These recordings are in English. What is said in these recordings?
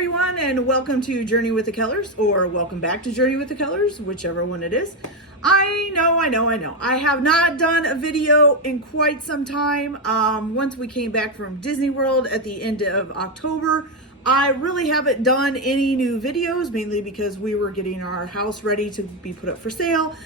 everyone, and welcome to Journey with the Kellers, or welcome back to Journey with the Kellers, whichever one it is. I know. I have not done a video in quite some time. Once we came back from Disney World at the end of October, I really haven't done any new videos, mainly because we were getting our house ready to be put up for sale.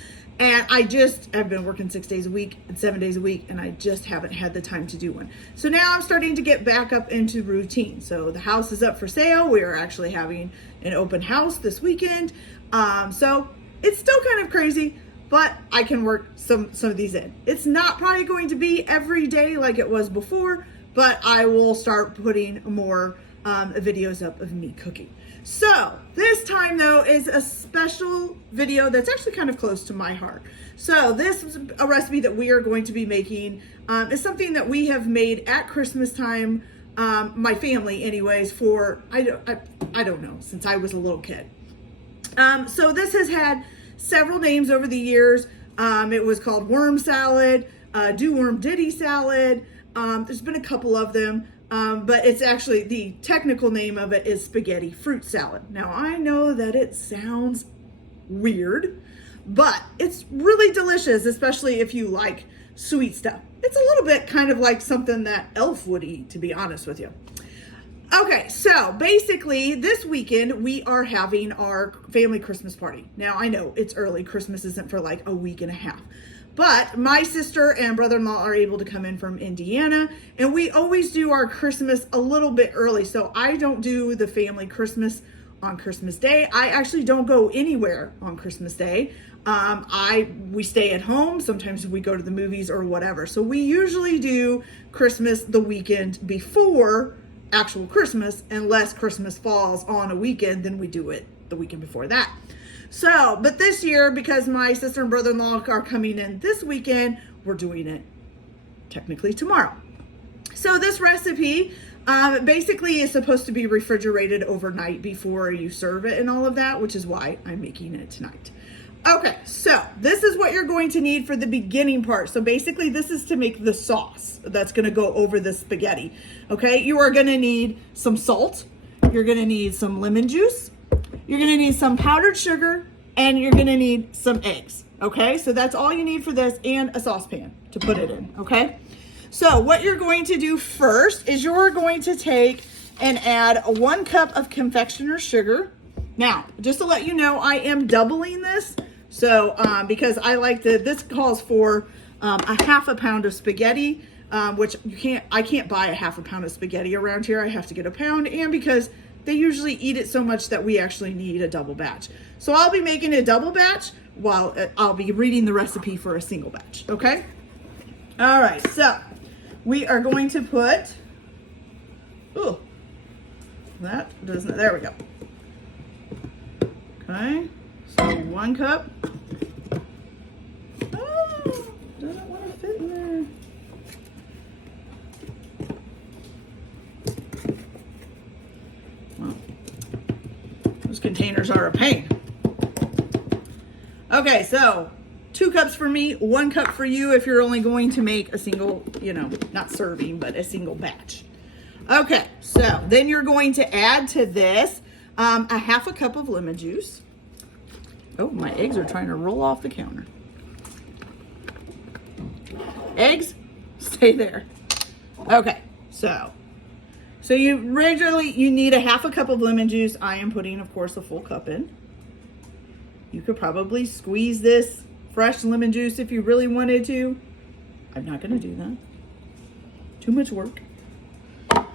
And I just have been working 6 days a week and 7 days a week, and I just haven't had the time to do one. So now I'm starting to get back up into routine. So the house is up for sale. We are actually having an open house this weekend. So it's still kind of crazy, but I can work some of these in. It's not probably going to be every day like it was before, but I will start putting more videos up of me cooking. So this time though is a special video that's actually kind of close to my heart. So this is a recipe that we are going to be making. It's something that we have made at Christmas time, my family anyways, for I don't know, since I was a little kid. So this has had several names over the years. It was called worm salad, do worm diddy salad. There's been a couple of them. But it's actually, the technical name of it is spaghetti fruit salad. Now I know that it sounds weird, but it's really delicious, especially if you like sweet stuff. It's a little bit kind of like something that Elf would eat, to be honest with you. Okay, so basically this weekend we are having our family Christmas party. Now I know it's early, Christmas isn't for like a week and a half. But my sister and brother-in-law are able to come in from Indiana, and we always do our Christmas a little bit early. So I don't do the family Christmas on Christmas Day. I actually don't go anywhere on Christmas Day. We stay at home. Sometimes we go to the movies or whatever. So we usually do Christmas the weekend before actual Christmas, unless Christmas falls on a weekend, then we do it the weekend before that. So, but this year, because my sister and brother-in-law are coming in this weekend, we're doing it technically tomorrow. So this recipe basically is supposed to be refrigerated overnight before you serve it and all of that, which is why I'm making it tonight. Okay, so this is what you're going to need for the beginning part. So basically this is to make the sauce that's going to go over the spaghetti. Okay, you are going to need some salt. You're going to need some lemon juice. You're going to need some powdered sugar, and you're going to need some eggs. Okay, so that's all you need for this, and a saucepan to put it in. Okay, so what you're going to do first is you're going to take and add 1 cup of confectioner's sugar. Now, just to let you know, I am doubling this. So because I like this calls for a half a pound of spaghetti, which I can't buy a half a pound of spaghetti around here. I have to get a pound, and because they usually eat it so much that we actually need a double batch. So I'll be making a double batch while I'll be reading the recipe for a single batch, okay? All right, so we are going to put, there we go. Okay, so 1 cup. Oh, doesn't want to fit in there. Those containers are a pain. Okay, so 2 cups for me, 1 cup for you if you're only going to make a single, not serving, but a single batch. Okay, so then you're going to add to this a half a cup of lemon juice. Oh, my eggs are trying to roll off the counter. Eggs, stay there. Okay, so you need a half a cup of lemon juice. I am putting, of course, a full cup in. You could probably squeeze this fresh lemon juice if you really wanted to. I'm not going to do that. Too much work. All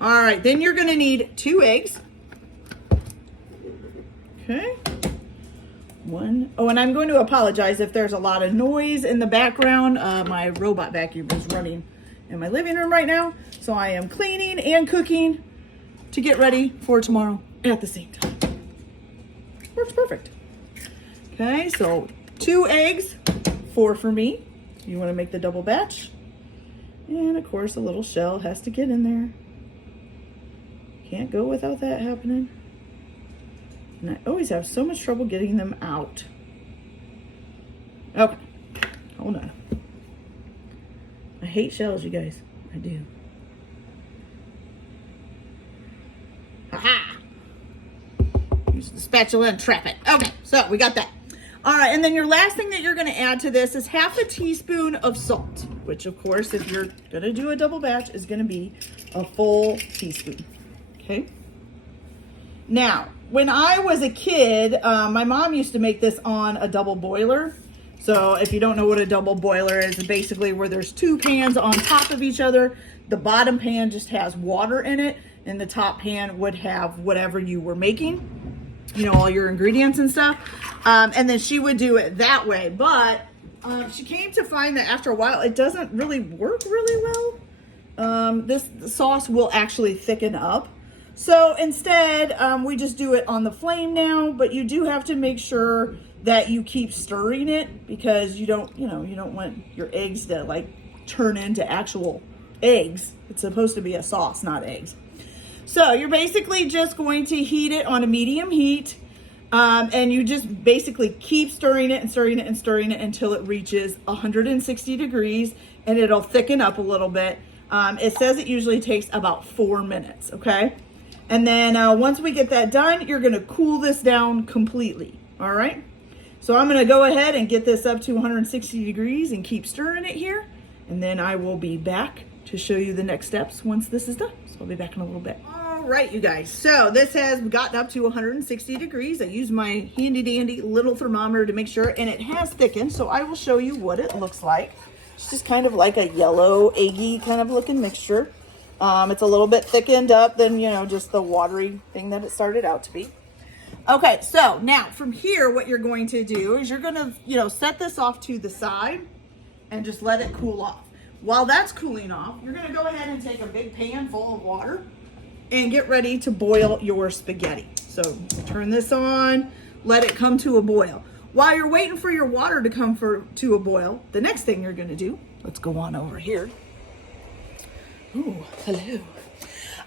right, then you're going to need 2 eggs. Okay. 1. Oh, and I'm going to apologize if there's a lot of noise in the background. My robot vacuum is running in my living room right now. So I am cleaning and cooking to get ready for tomorrow at the same time. Works perfect. Okay, so 2 eggs, 4 for me. You want to make the double batch. And of course a little shell has to get in there. Can't go without that happening. And I always have so much trouble getting them out. Okay, hold on. I hate shells, you guys. I do. Aha! use the spatula and trap it. Okay, so we got that. All right, and then your last thing that you're gonna add to this is half a teaspoon of salt, which of course, if you're gonna do a double batch, is gonna be a full teaspoon, okay? Now, when I was a kid, my mom used to make this on a double boiler. So if you don't know what a double boiler is, it's basically where there's two pans on top of each other. The bottom pan just has water in it, and the top pan would have whatever you were making, you know, all your ingredients and stuff. And then she would do it that way. But she came to find that after a while, it doesn't really work really well. This sauce will actually thicken up. So instead, we just do it on the flame now, but you do have to make sure that you keep stirring it, because you don't want your eggs to like turn into actual eggs. It's supposed to be a sauce, not eggs. So you're basically just going to heat it on a medium heat, and you just basically keep stirring it and stirring it and stirring it until it reaches 160 degrees, and it'll thicken up a little bit. It says it usually takes about 4 minutes, okay? And then once we get that done, you're gonna cool this down completely, all right? So I'm gonna go ahead and get this up to 160 degrees and keep stirring it here. And then I will be back to show you the next steps once this is done. So I'll be back in a little bit. All right, you guys. So this has gotten up to 160 degrees. I used my handy dandy little thermometer to make sure, and it has thickened. So I will show you what it looks like. It's just kind of like a yellow, eggy kind of looking mixture. It's a little bit thickened up than, you know, just the watery thing that it started out to be. Okay, so now from here, what you're going to do is you're going to, you know, set this off to the side and just let it cool off. While that's cooling off, you're going to go ahead and take a big pan full of water and get ready to boil your spaghetti. So turn this on, let it come to a boil. While you're waiting for your water to come to a boil, the next thing you're going to do, let's go on over here. Ooh, hello.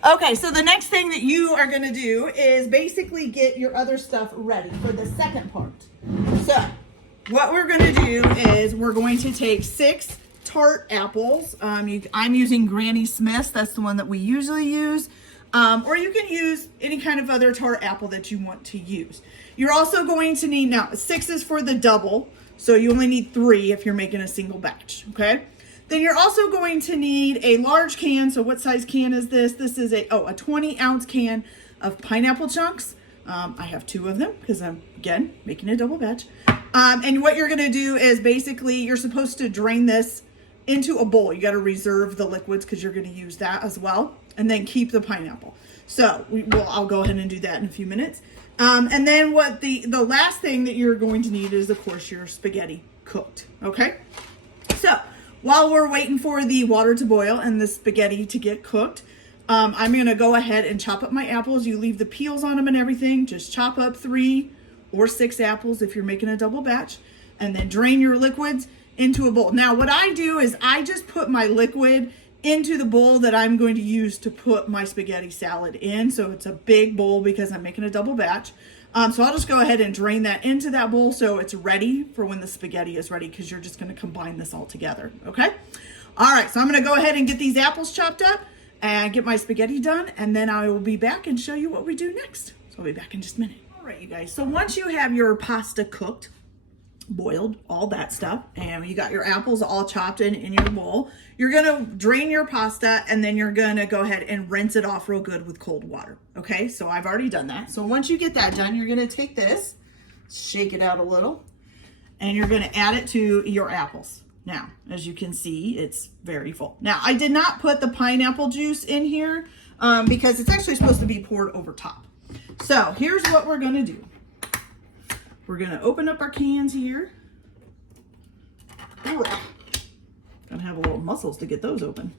Okay, so the next thing that you are gonna do is basically get your other stuff ready for the second part. So what we're gonna do is we're going to take 6 tart apples. I'm using Granny Smith's, that's the one that we usually use. Or you can use any kind of other tart apple that you want to use. You're also going to need, now 6 is for the double, so you only need 3 if you're making a single batch, okay? Then you're also going to need a large can. So what size can is this? This is a 20-ounce can of pineapple chunks. I have 2 of them because I'm, again, making a double batch. And what you're going to do is basically you're supposed to drain this into a bowl. You got to reserve the liquids because you're going to use that as well. And then keep the pineapple. So I'll go ahead and do that in a few minutes. And then what the last thing that you're going to need is, of course, your spaghetti cooked. Okay? So while we're waiting for the water to boil and the spaghetti to get cooked, I'm going to go ahead and chop up my apples. You leave the peels on them and everything. Just chop up 3 or 6 apples if you're making a double batch, and then drain your liquids into a bowl. Now, what I do is I just put my liquid into the bowl that I'm going to use to put my spaghetti salad in. So it's a big bowl because I'm making a double batch. So I'll just go ahead and drain that into that bowl so it's ready for when the spaghetti is ready, because you're just going to combine this all together, okay? All right, so I'm going to go ahead and get these apples chopped up and get my spaghetti done, and then I will be back and show you what we do next. So I'll be back in just a minute. All right, you guys, so once you have your pasta cooked, boiled, all that stuff, and you got your apples all chopped in your bowl, you're gonna drain your pasta, and then you're gonna go ahead and rinse it off real good with cold water. Okay, so I've already done that. So once you get that done, you're gonna take this, shake it out a little, and you're gonna add it to your apples. Now, as you can see, it's very full. Now, I did not put the pineapple juice in here because it's actually supposed to be poured over top. So here's what we're gonna do. We're gonna open up our cans here. Ooh, gotta have a little muscles to get those open.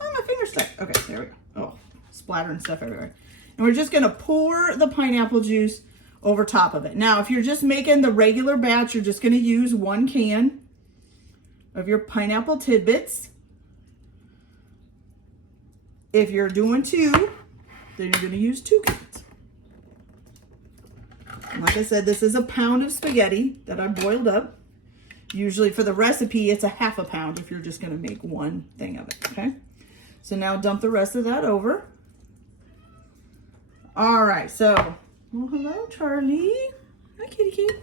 Oh, my finger's stuck. Okay, there we go. Oh, splattering stuff everywhere. And we're just gonna pour the pineapple juice over top of it. Now, if you're just making the regular batch, you're just gonna use 1 can of your pineapple tidbits. If you're doing 2, then you're gonna use 2 cans. And like I said, this is a pound of spaghetti that I boiled up. Usually for the recipe, it's a half a pound if you're just gonna make 1 thing of it, okay? So now dump the rest of that over. All right, so Well, hello, Charlie. Hi, kitty kitty.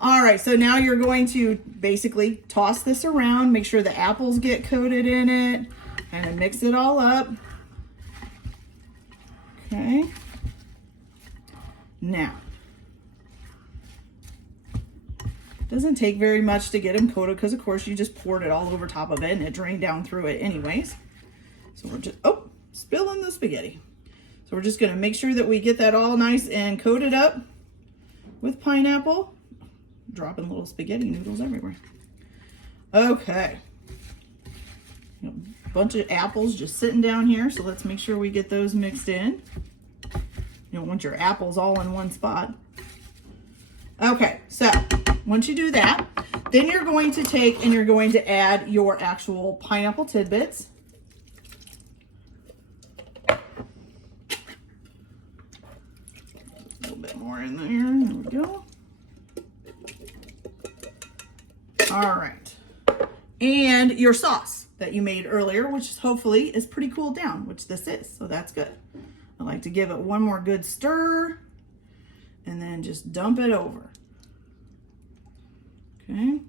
All right, so now you're going to basically toss this around, make sure the apples get coated in it, and mix it all up. Okay. Now, doesn't take very much to get them coated because, of course, you just poured it all over top of it and it drained down through it anyways. So we're just, oh, spilling the spaghetti. So we're just going to make sure that we get that all nice and coated up with pineapple. Dropping little spaghetti noodles everywhere. Okay. A bunch of apples just sitting down here, so let's make sure we get those mixed in. You don't want your apples all in one spot. Okay, so once you do that, then you're going to take and you're going to add your actual pineapple tidbits. A little bit more in there. There we go. All right. And your sauce that you made earlier, which hopefully is pretty cooled down, which this is, so that's good. I like to give it one more good stir and then just dump it over. Okay.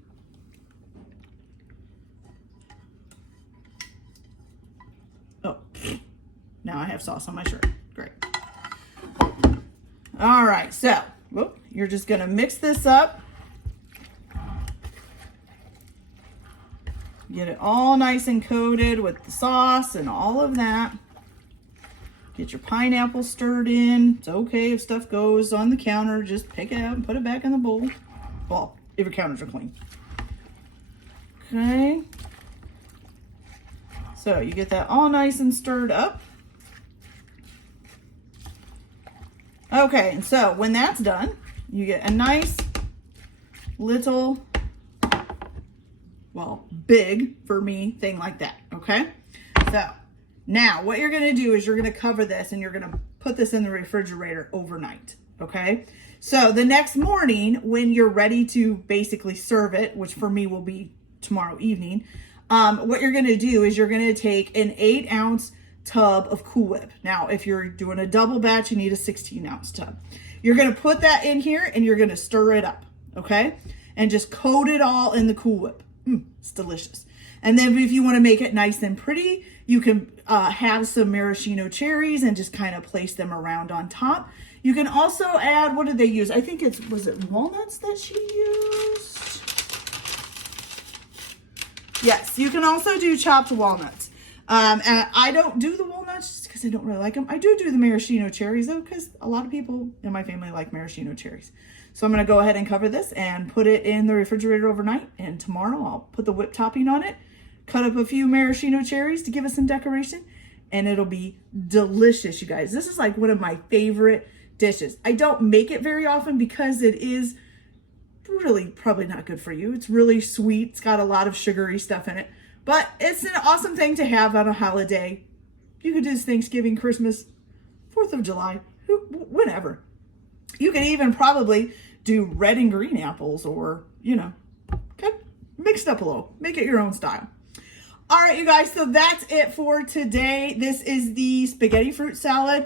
Oh, now I have sauce on my shirt. Great. All right, so whoop, you're just gonna mix this up. Get it all nice and coated with the sauce and all of that. Get your pineapple stirred in. It's okay if stuff goes on the counter. Just pick it out and put it back in the bowl. Well, if your counters are clean. Okay. So you get that all nice and stirred up. Okay, and so when that's done, you get a nice little, well, big for me thing like that, okay? So now what you're gonna do is you're gonna cover this and you're gonna put this in the refrigerator overnight, okay? So the next morning when you're ready to basically serve it, which for me will be tomorrow evening, what you're gonna do is you're gonna take an 8-ounce tub of Cool Whip. Now, if you're doing a double batch, you need a 16-ounce tub. You're gonna put that in here and you're gonna stir it up, okay? And just coat it all in the Cool Whip. It's delicious. And then if you want to make it nice and pretty, you can have some maraschino cherries and just kind of place them around on top. You can also add, what did they use? I think was it walnuts that she used? Yes, you can also do chopped walnuts. And I don't do the walnuts just because I don't really like them. I do the maraschino cherries though, because a lot of people in my family like maraschino cherries. So I'm going to go ahead and cover this and put it in the refrigerator overnight. And tomorrow I'll put the whipped topping on it, cut up a few maraschino cherries to give it some decoration, and it'll be delicious, you guys. This is like one of my favorite dishes. I don't make it very often because it is really probably not good for you. It's really sweet. It's got a lot of sugary stuff in it, but it's an awesome thing to have on a holiday. You could do this Thanksgiving, Christmas, 4th of July, whenever. You can even probably do red and green apples or, you know, mixed up a little. Make it your own style. All right, you guys, so that's it for today. This is the spaghetti fruit salad.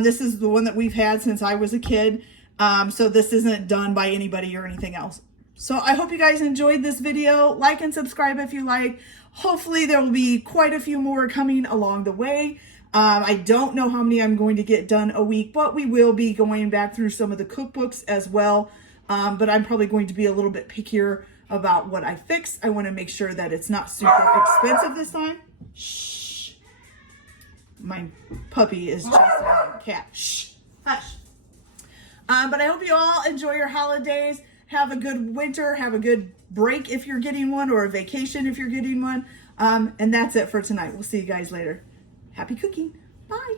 This is the one that we've had since I was a kid. So this isn't done by anybody or anything else. So I hope you guys enjoyed this video. Like and subscribe if you like. Hopefully there will be quite a few more coming along the way. I don't know how many I'm going to get done a week, but we will be going back through some of the cookbooks as well. But I'm probably going to be a little bit pickier about what I fix. I want to make sure that it's not super expensive this time. Shh. My puppy is chasing a cat. Shh. Hush. But I hope you all enjoy your holidays. Have a good winter. Have a good break if you're getting one, or a vacation if you're getting one. And that's it for tonight. We'll see you guys later. Happy cooking. Bye.